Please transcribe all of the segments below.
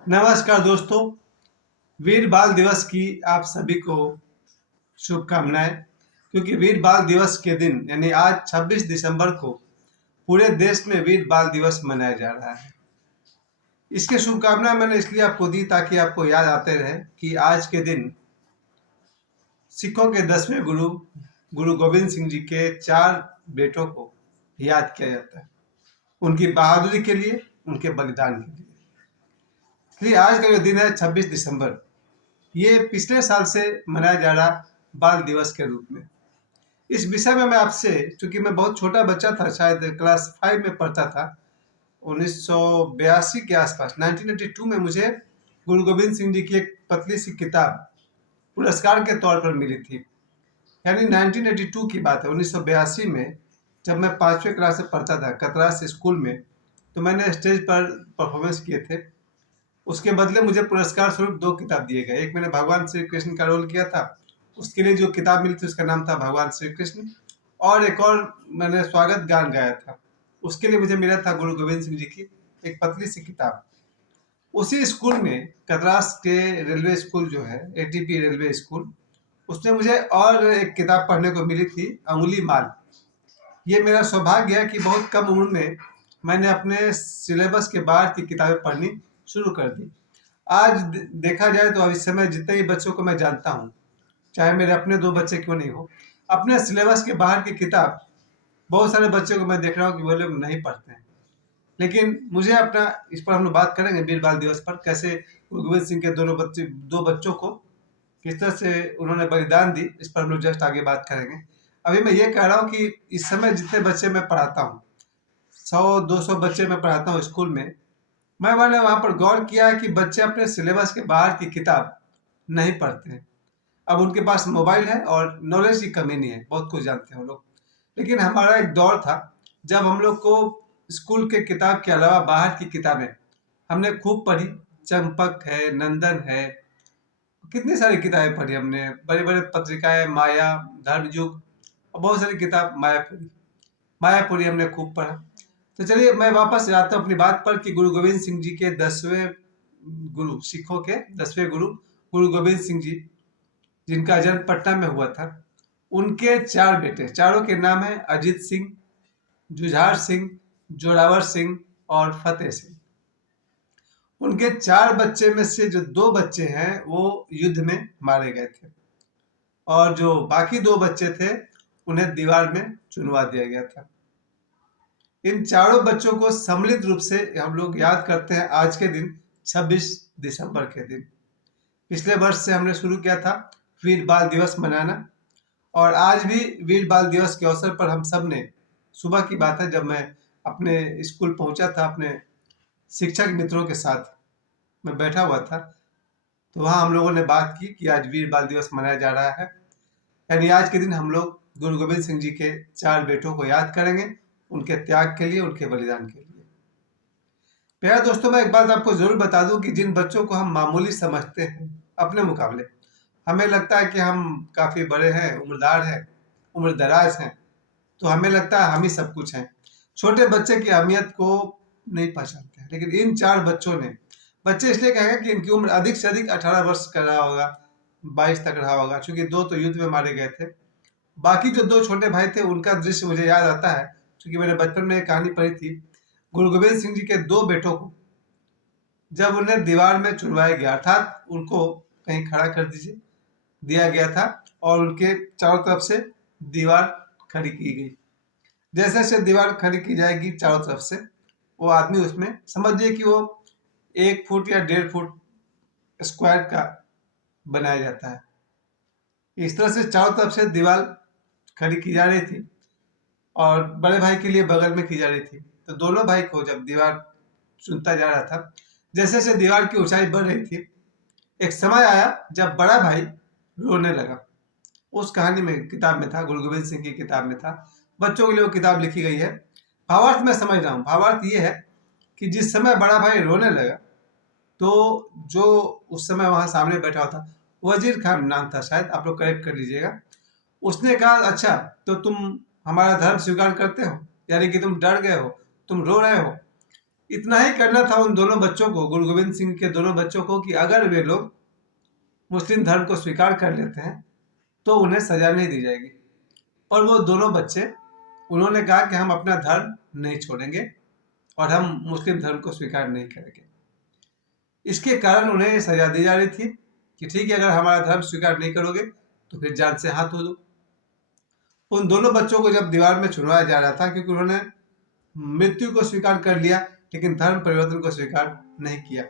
नमस्कार दोस्तों, वीर बाल दिवस की आप सभी को शुभकामनाएं। क्योंकि वीर बाल दिवस के दिन यानी आज 26 दिसंबर को पूरे देश में वीर बाल दिवस मनाया जा रहा है। इसकी शुभकामनाएं मैंने इसलिए आपको दी ताकि आपको याद आते रहे कि आज के दिन सिखों के 10वें गुरु गुरु गोविंद सिंह जी के 4 बेटों को याद किया जाता है, उनकी बहादुरी के लिए, उनके बलिदान के लिए। इसलिए आज का जो दिन है 26 दिसंबर, ये पिछले साल से मनाया जा रहा बाल दिवस के रूप में। इस विषय में मैं आपसे, चूंकि मैं बहुत छोटा बच्चा था, शायद क्लास 5 में पढ़ता था, 1982 के आसपास 1982 में मुझे गुरु गोविंद सिंह जी की एक पतली सी किताब पुरस्कार के तौर पर मिली थी। यानी 1982 की बात है, 1982 में जब मैं 5वीं क्लास से पढ़ता था कतरास स्कूल में, तो मैंने स्टेज पर परफॉर्मेंस किए थे। उसके बदले मुझे पुरस्कार स्वरूप 2 किताब दिए गए। एक मैंने भगवान श्री कृष्ण का रोल किया था, उसके लिए जो किताब मिली थी उसका नाम था भगवान श्री कृष्ण, और एक और मैंने स्वागत गान गाया था, उसके लिए मुझे मिला था गुरु गोविंद सिंह जी की एक पतली सी किताब। उसी स्कूल में, कतरास के रेलवे स्कूल जो है, एटीपी रेलवे स्कूल, उसमें मुझे और एक किताब पढ़ने को मिली थी, अंगुली माल। ये मेरा सौभाग्य है कि बहुत कम उम्र में मैंने अपने सिलेबस के बाहर की किताबें पढ़नी शुरू कर दी। आज देखा जाए तो इस समय जितने भी बच्चों को मैं जानता हूँ, चाहे मेरे अपने 2 बच्चे क्यों नहीं हो, अपने सिलेबस के बाहर की किताब बहुत सारे बच्चों को मैं देख रहा हूँ कि वो लोग नहीं पढ़ते हैं। लेकिन मुझे अपना, इस पर हम लोग बात करेंगे वीर बाल दिवस पर, कैसे गुरु गोविंद सिंह के 2 बच्चों को किस तरह से उन्होंने बलिदान दी, इस पर हम लोग जस्ट आगे बात करेंगे। अभी मैं ये कह रहा हूँ कि इस समय जितने बच्चे मैं पढ़ाता हूँ, 100-200 बच्चे मैं पढ़ाता हूँ स्कूल में, मैंने वहाँ पर गौर किया है कि बच्चे अपने सिलेबस के बाहर की किताब नहीं पढ़ते हैं। अब उनके पास मोबाइल है और नॉलेज की कमी नहीं है, बहुत कुछ जानते हैं वो लोग। लेकिन हमारा एक दौर था जब हम लोग को स्कूल के किताब के अलावा बाहर की किताबें हमने खूब पढ़ी। चंपक है, नंदन है, कितनी सारी किताबें पढ़ी हमने, बड़ी बड़ी पत्रिकाएं, माया, धर्मयुग, और बहुत सारी किताब, मायापुरी, मायापुरी हमने खूब पढ़ा। तो चलिए मैं वापस आता हूँ अपनी बात पर कि गुरु गोविंद सिंह जी के 10वें गुरु, सिखों के 10वें गुरु गुरु गोविंद सिंह जी, जिनका जन्म पटना में हुआ था, उनके 4 बेटे, चारों के नाम है अजीत सिंह, जुझार सिंह, जोरावर सिंह और फतेह सिंह। उनके 4 बच्चे में से जो 2 बच्चे हैं वो युद्ध में मारे गए थे, और जो बाकी 2 बच्चे थे उन्हें दीवार में चुनवा दिया गया था। इन चारों बच्चों को सम्मिलित रूप से हम लोग याद करते हैं आज के दिन, 26 दिसंबर के दिन। पिछले वर्ष से हमने शुरू किया था वीर बाल दिवस मनाना, और आज भी वीर बाल दिवस के अवसर पर हम सब ने, सुबह की बात है जब मैं अपने स्कूल पहुंचा था, अपने शिक्षक मित्रों के साथ मैं बैठा हुआ था, तो वहाँ हम लोगों ने बात की कि आज वीर बाल दिवस मनाया जा रहा है। यानी आज के दिन हम लोग गुरु गोविंद सिंह जी के 4 बेटों को याद करेंगे, उनके त्याग के लिए, उनके बलिदान के लिए। प्यारे दोस्तों, मैं एक बात आपको जरूर बता दूं कि जिन बच्चों को हम मामूली समझते हैं अपने मुकाबले, हमें लगता है कि हम काफ़ी बड़े हैं, उम्रदार हैं, उम्र दराज हैं, तो हमें लगता है हम ही सब कुछ हैं, छोटे बच्चे की अहमियत को नहीं पहचानते हैं। लेकिन इन 4 बच्चों ने, बच्चे इसलिए कहेंगे कि इनकी उम्र अधिक से अधिक 18 वर्ष का रहा होगा, 22 तक रहा होगा, क्योंकि 2 तो युद्ध में मारे गए थे। बाकी जो 2 छोटे भाई थे उनका दृश्य मुझे याद आता है, क्योंकि मैंने बचपन में एक कहानी पढ़ी थी। गुरु गोविंद सिंह जी के 2 बेटों को जब उन्हें दीवार में चुनवाया गया, अर्थात उनको कहीं खड़ा कर दीजिए, दिया गया था, और उनके चारों तरफ से दीवार खड़ी की गई। जैसे जैसे दीवार खड़ी की जाएगी चारों तरफ से, वो आदमी उसमें, समझिए कि वो 1 फुट या 1.5 फुट स्क्वायर का बनाया जाता है। इस तरह से चारों तरफ से दीवार खड़ी की जा रही थी, और बड़े भाई के लिए बगल में की जा रही थी। तो दोनों भाई को जब दीवार चुनता जा रहा था, जैसे जैसे दीवार की ऊंचाई बढ़ रही थी, एक समय आया जब बड़ा भाई रोने लगा। उस कहानी में, किताब में था, गुरु गोविंद सिंह की किताब में था, बच्चों के लिए वो किताब लिखी गई है। भावार्थ मैं समझ रहा हूँ, भावार्थ ये है कि जिस समय बड़ा भाई रोने लगा, तो जो उस समय वहां सामने बैठा हुआ था, वजीर खान नाम था शायद, आप लोग करेक्ट कर लीजिएगा, उसने कहा, अच्छा तो तुम हमारा धर्म स्वीकार करते हो, यानी कि तुम डर गए हो, तुम रो रहे हो। इतना ही करना था उन दोनों बच्चों को, गुरु गोविंद सिंह के दोनों बच्चों को, कि अगर वे लोग मुस्लिम धर्म को स्वीकार कर लेते हैं तो उन्हें सजा नहीं दी जाएगी। और वो दोनों बच्चे, उन्होंने कहा कि हम अपना धर्म नहीं छोड़ेंगे और हम मुस्लिम धर्म को स्वीकार नहीं करेंगे। इसके कारण उन्हें सजा दी जा रही थी कि ठीक है, अगर हमारा धर्म स्वीकार नहीं करोगे तो फिर जान से हाथ धो दो। उन दोनों बच्चों को जब दीवार में चुनवाया जा रहा था, क्योंकि उन्होंने मृत्यु को स्वीकार कर लिया लेकिन धर्म परिवर्तन को स्वीकार नहीं किया।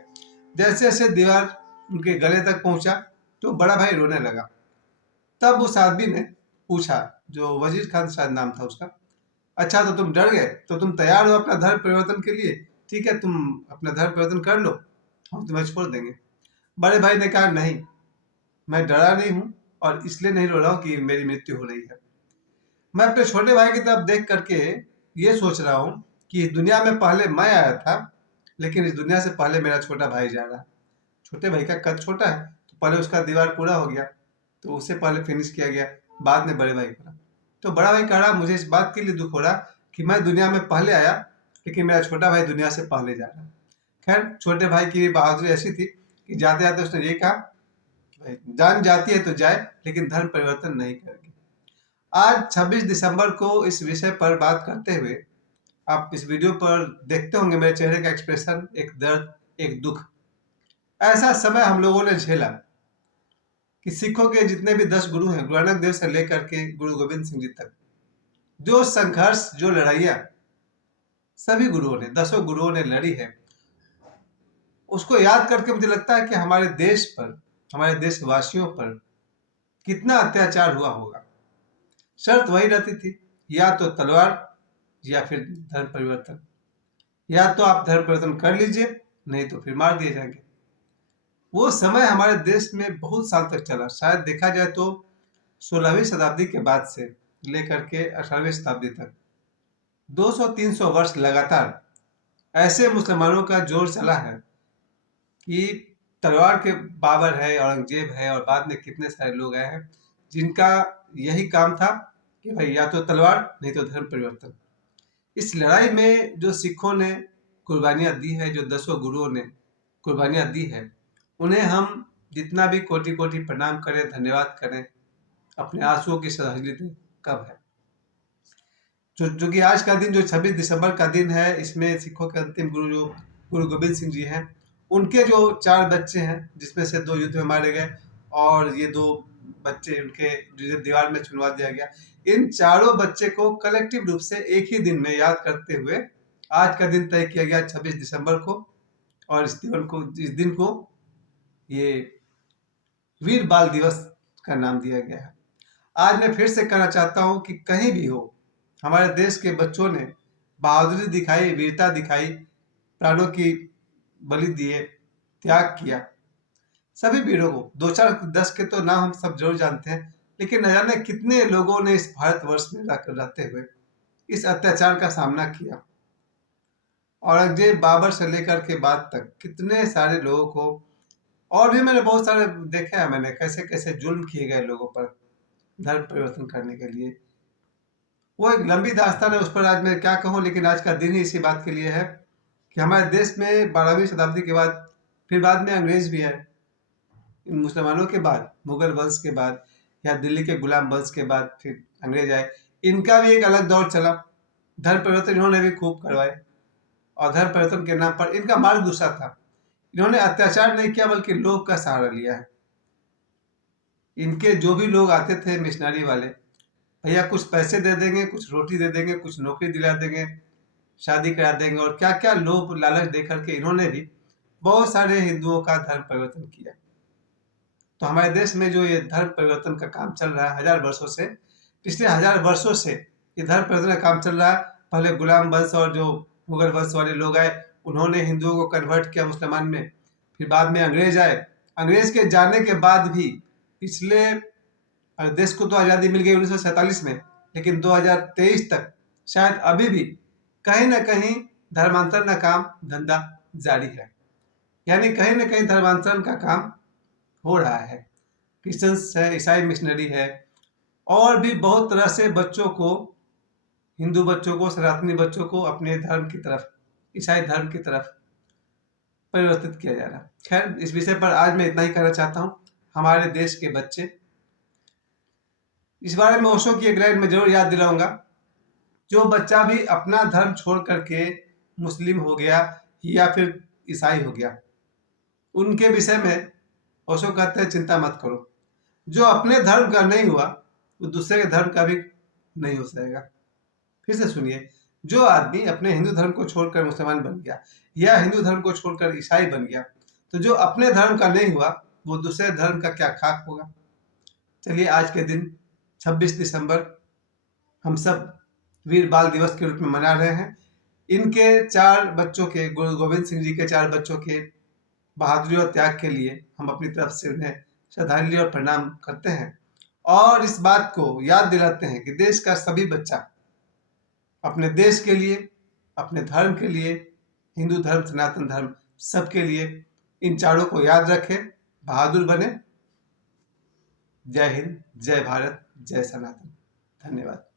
जैसे जैसे दीवार उनके गले तक पहुंचा तो बड़ा भाई रोने लगा। तब उस आदमी ने पूछा, जो वजीर खान शायद नाम था उसका, अच्छा तो तुम डर गए, तो तुम तैयार हो अपना धर्म परिवर्तन के लिए? ठीक है, तुम अपना धर्म परिवर्तन कर लो, हम तुम्हें छोड़ देंगे। बड़े भाई ने कहा, नहीं, मैं डरा नहीं हूं और इसलिए नहीं रो रहा हूं कि मेरी मृत्यु हो रही है। मैं अपने छोटे भाई की तरफ देख करके ये सोच रहा हूँ कि इस दुनिया में पहले मैं आया था, लेकिन इस दुनिया से पहले मेरा छोटा भाई जा रहा है। छोटे भाई का कद छोटा है तो पहले उसका दीवार पूरा हो गया, तो उससे पहले फिनिश किया गया, बाद में बड़े भाई का। तो बड़ा भाई कह रहा, मुझे इस बात के लिए दुख हो रहा कि मैं दुनिया में पहले आया लेकिन मेरा छोटा भाई दुनिया से पहले जा रहा है। खैर, छोटे भाई की भी बहादुरी ऐसी थी कि जाते जाते उसने ये कहा, भाई जान जाती है तो जाए, लेकिन धर्म परिवर्तन नहीं करेगी। आज 26 दिसंबर को इस विषय पर बात करते हुए आप इस वीडियो पर देखते होंगे मेरे चेहरे का एक्सप्रेशन, एक दर्द, एक दुख। ऐसा समय हम लोगों ने झेला कि सिखों के जितने भी 10 गुरु हैं, गुरु नानक देव से लेकर के गुरु गोविंद सिंह जी तक, जो संघर्ष, जो लड़ाइयाँ सभी गुरुओं ने, 10 गुरुओं ने लड़ी है, उसको याद करके मुझे लगता है कि हमारे देश पर, हमारे देशवासियों पर कितना अत्याचार हुआ होगा। शर्त वही रहती थी, या तो तलवार या फिर धर्म परिवर्तन। या तो आप धर्म परिवर्तन कर लीजिए, नहीं तो फिर मार दिए जाएंगे। वो समय हमारे देश में बहुत साल तक चला। शायद देखा जाए तो 16वीं शताब्दी के बाद से लेकर के 18वीं शताब्दी तक 200-300 वर्ष लगातार ऐसे मुसलमानों का जोर चला है कि तलवार के बाबर है, औरंगजेब है, और बाद में कितने सारे लोग आए हैं जिनका यही काम था कि भाई या तो तलवार नहीं तो धर्म परिवर्तन। इस लड़ाई में जो सिखों ने कुर्बानियां दी है, जो 10 गुरुओं ने कुर्बानियां दी है, उन्हें हम जितना भी कोटि कोटि प्रणाम करें, धन्यवाद करें, अपने आंसुओं की श्रद्धांजलि दें, कब है। जो कि आज का दिन, जो 26 दिसंबर का दिन है, इसमें सिखों के अंतिम गुरु जो गुरु गोविंद सिंह जी हैं, उनके जो 4 बच्चे हैं, जिसमें से 2 युद्ध में मारे गए और ये 2 बच्चे उनके जो दीवार में चुनवा दिया गया, इन चारों बच्चे को कलेक्टिव रूप से एक ही दिन में याद करते हुए आज का दिन तय किया गया 26 दिसंबर को। और इस दिन को ये वीर बाल दिवस का नाम दिया गया है। आज मैं फिर से कहना चाहता हूं कि कहीं भी हो, हमारे देश के बच्चों ने बहादुरी दिखाई, वीरता दिखाई, प्राणों की बलि दिए, त्याग किया। सभी वीरों को 2-4-10 के तो नाम हम सब जरूर जानते हैं, लेकिन न जाने कितने लोगों ने इस भारतवर्ष में रहते हुए इस अत्याचार का सामना किया। औरंगजेब, बाबर से लेकर के बाद तक कितने सारे लोगों को, और भी मैंने बहुत सारे देखे हैं, मैंने कैसे कैसे जुल्म किए गए लोगों पर धर्म परिवर्तन करने के लिए। वो एक लंबी दास्तान है, उस पर आज मैं क्या कहूँ, लेकिन आज का दिन ही इसी बात के लिए है कि हमारे देश में 12वीं शताब्दी के बाद, फिर बाद में अंग्रेज भी आए, इन मुसलमानों के बाद, मुगल वंश के बाद, या दिल्ली के गुलाम वंश के बाद फिर अंग्रेज आए। इनका भी एक अलग दौर चला, धर्म परिवर्तन इन्होंने भी खूब करवाए, और धर्म परिवर्तन के नाम पर इनका मार्ग दूसरा था। इन्होंने अत्याचार नहीं किया बल्कि लोग का सहारा लिया है। इनके जो भी लोग आते थे मिशनरी वाले, भैया कुछ पैसे दे देंगे, कुछ रोटी दे देंगे, कुछ नौकरी दिला देंगे, शादी करा देंगे, और क्या क्या लोभ लालच दे करके इन्होंने भी बहुत सारे हिंदुओं का धर्म परिवर्तन किया। तो हमारे देश में जो ये धर्म परिवर्तन का काम चल रहा है 1000 वर्षों से, पिछले 1000 वर्षों से ये धर्म परिवर्तन का काम चल रहा है। पहले गुलाम वंश और जो मुगल वंश वाले लोग आए, उन्होंने हिंदुओं को कन्वर्ट किया मुसलमान में, फिर बाद में अंग्रेज आए। अंग्रेज के जाने के बाद भी पिछले, देश को तो आज़ादी मिल गई 1947 में, लेकिन 2023 तक शायद अभी भी कहीं ना कहीं धर्मांतरण का काम धंधा जारी है। यानी कहीं ना कहीं धर्मांतरण का काम हो रहा है। क्रिश्चियंस है, ईसाई मिशनरी है, और भी बहुत तरह से बच्चों को, हिंदू बच्चों को, सनातनी बच्चों को अपने धर्म की तरफ ईसाई धर्म की तरफ परिवर्तित किया जा रहा है। खैर, इस विषय पर आज मैं इतना ही कहना चाहता हूँ। हमारे देश के बच्चे, इस बारे में ओशो की एक लाइन में जरूर याद दिलाऊंगा, जो बच्चा भी अपना धर्म छोड़ करके मुस्लिम हो गया या फिर ईसाई हो गया, उनके विषय में ओशो कहते हैं चिंता मत करो। जो अपने धर्म का नहीं हुआ वो दूसरे के धर्म का भी नहीं हो सकेगा। फिर से सुनिए, जो आदमी अपने हिंदू धर्म को छोड़कर मुसलमान बन गया या हिंदू धर्म को छोड़कर ईसाई बन गया, तो जो अपने धर्म का नहीं हुआ वो दूसरे धर्म का क्या खाक होगा। चलिए, आज के दिन 26 दिसंबर हम सब वीर बाल दिवस के रूप में मना रहे हैं। इनके 4 बच्चों के, गुरु गोविंद सिंह जी के 4 बच्चों के बहादुरी और त्याग के लिए हम अपनी तरफ से उन्हें श्रद्धांजलि और प्रणाम करते हैं और इस बात को याद दिलाते हैं कि देश का सभी बच्चा अपने देश के लिए, अपने धर्म के लिए, हिंदू धर्म, सनातन धर्म, सबके लिए इन चारों को याद रखें, बहादुर बने। जय हिंद, जय भारत, जय सनातन। धन्यवाद।